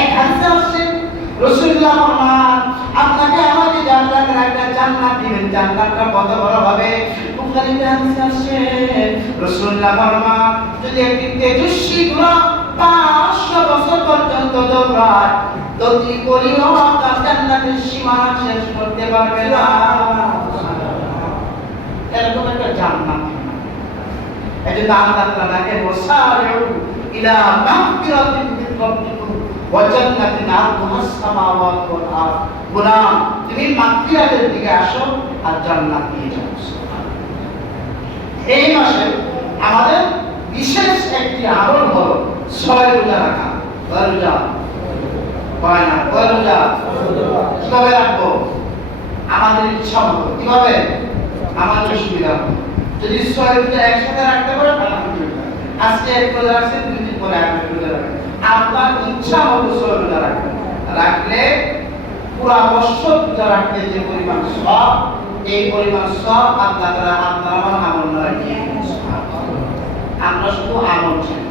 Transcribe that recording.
এক হাদিসে আসছে রাসূলুল্লাহ ফরমান আপনাকে আমাকে জান্নাতের একটা জান্নাত দিবেন, জান্নাতটা কত বড় হবে? বুখারীতে হাদিস আসছে রাসূলুল্লাহ ফরমান যদি একটি তেজস্বী ঘোড়া 500 বছর পর্যন্ত দৌড়ায় ততই পরিমাণ তার জান্নাতের সীমানা শেষ করতে পারবে না। এরকম একটা জান্নাত এজন্য আল্লাহ তাআলাকে ওয়াসারিউ ইলা মাগফিরাতিন মিন রাব্বিকুম ওয়া জান্নাতিন আরদুহাস সামাওয়াতু ওয়াল আরদ। গোলাম তুমি মাগফিরাতের দিকে আসো আর জান্নাত নিয়ে যাও। এই মাসে আমাদের বিশেষ একটি আমল হলো 6 রোজা রাখা। কয় রোজা? কয় না, কয় রোজা? কিভাবে রাখবো? আমাদের ইচ্ছা মতো। কিভাবে? আমাদের সুবিধা মতো। যদি 6 রোজা একসাথে রাখতে পারে আলহামদুলিল্লাহ। আজকে এক রোজা রাখছেন, 2 দিন পরে আর এক রোজা রাখবেন। আপনার ইচ্ছা মতো 6 রোজা রাখবেন। রাখলে পুরা বছর রোজা রাখতে যে পরিমাণ সওয়াব, এই পরিমাণ সওয়াব আল্লাহ তাআলা আপনার আমল নামায় দিয়ে দিবেন। আমরা শুধু আমল চাই।